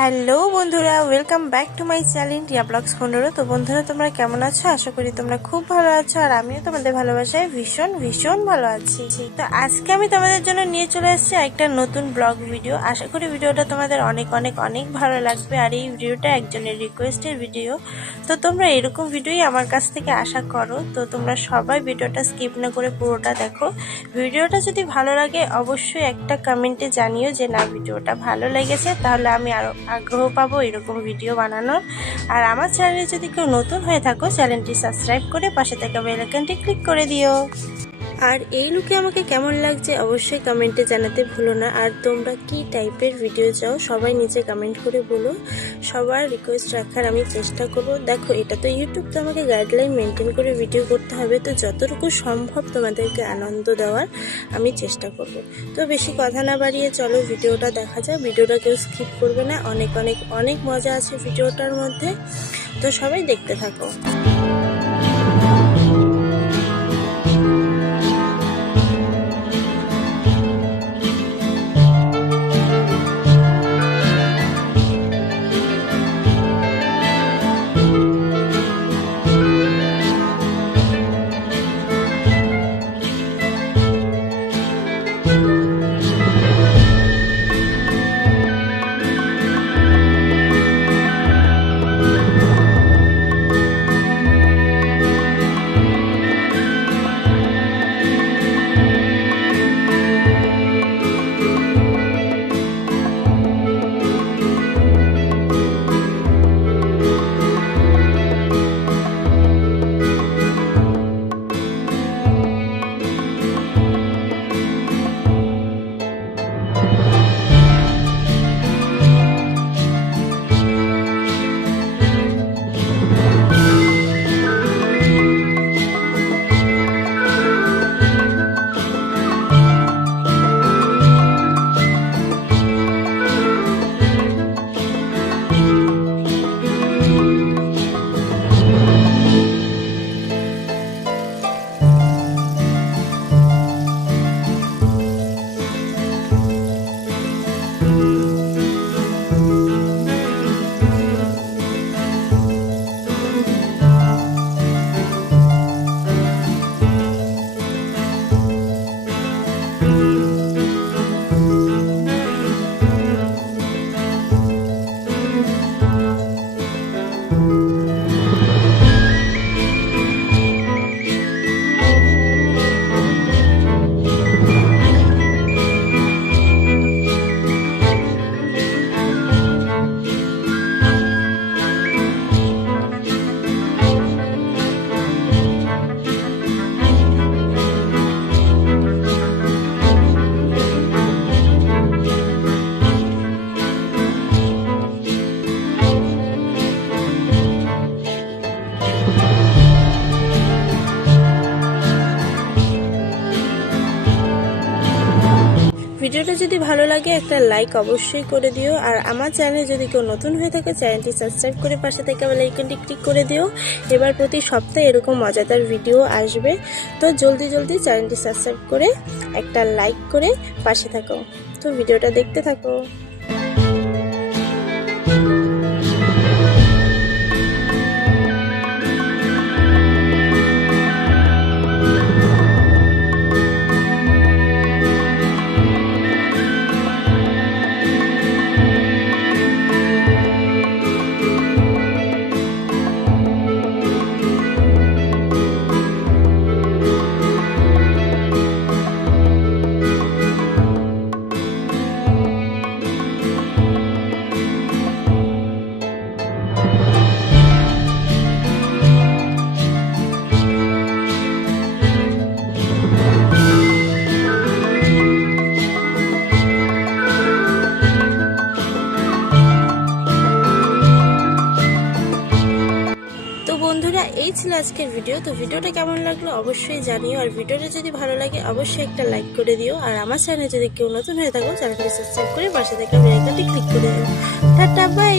Hello বন্ধুরা, welcome back to my channel Riya blogs 15। তো বন্ধুরা, তোমরা কেমন আছো? আশা করি তোমরা খুব ভালো আছো, আর আমিও তোমাদের ভালোবাসায় ভীষণ ভীষণ ভালো আছি। তো আজকে আমি তোমাদের জন্য নিয়ে চলে এসেছি একটা নতুন ব্লগ ভিডিও। আশা করি ভিডিওটা তোমাদের অনেক অনেক অনেক ভালো লাগবে। আর এই ভিডিওটা একজনের রিকোয়েস্টের ভিডিও, তো তোমরা এরকম ভিডিওই আমার কাছ থেকে আশা করো। তো তোমরা সবাই ভিডিওটা স্কিপ না করে পুরোটা দেখো। ভিডিওটা যদি ভালো লাগে অবশ্যই একটা কমেন্টে জানিও যে না, ভিডিওটা ভালো লেগেছে, তাহলে আমি আরও আগ্রহ পাবো এরকম ভিডিও বানানোর। আর আমার চ্যানেলে যদি কেউ নতুন হয়ে থাকো, চ্যানেলটি সাবস্ক্রাইব করে পাশে থাকা বেল আইকনটি ক্লিক করে দিও। আর এই লুকে আমাকে কেমন লাগছে অবশ্যই কমেন্টে জানাতে ভুলো না। আর তোমরা কি টাইপের ভিডিও চাও সবাই নিচে কমেন্ট করে বলো। সবার রিকোয়েস্ট রাখার আমি চেষ্টা করব। দেখো, এটা তো ইউটিউব, তো আমাকে গাইডলাইন মেনটেন করে ভিডিও করতে হবে। তো যতটুকু সম্ভব তোমাদেরকে আনন্দ দেওয়ার আমি চেষ্টা করব। তো বেশি কথা না বাড়িয়ে চলো ভিডিওটা দেখা যায়। ভিডিওটা কেউ স্কিপ করবে না, অনেক অনেক অনেক মজা আছে ভিডিওটার মধ্যে। তো সবাই দেখতে থাকো। ভিডিওটা যদি ভালো লাগে একটা লাইক অবশ্যই করে দিও। আর আমার চ্যানেলে যদি কেউ নতুন হয়ে থাকে, চ্যানেলটি সাবস্ক্রাইব করে পাশে থাকা বেল আইকনটি ক্লিক করে দিও। এবার প্রতি সপ্তাহে এরকম মজাদার ভিডিও আসবে। তো জলদি জলদি চ্যানেলটি সাবস্ক্রাইব করে একটা লাইক করে পাশে থাকো। তো ভিডিওটা দেখতে থাকো। বন্ধুরা, এই ছিল আজকের ভিডিও। তো ভিডিওটা কেমন লাগলো অবশ্যই জানিও। আর ভিডিওটা যদি ভালো লাগে অবশ্যই একটা লাইক করে দিও। আর আমার চ্যানেলে যদি কেউ নতুন হয়ে থাকো, চ্যানেলটি সাবস্ক্রাইব করে পাশে থাকা বেল আইকনটি ক্লিক করে দিও। Tata, by.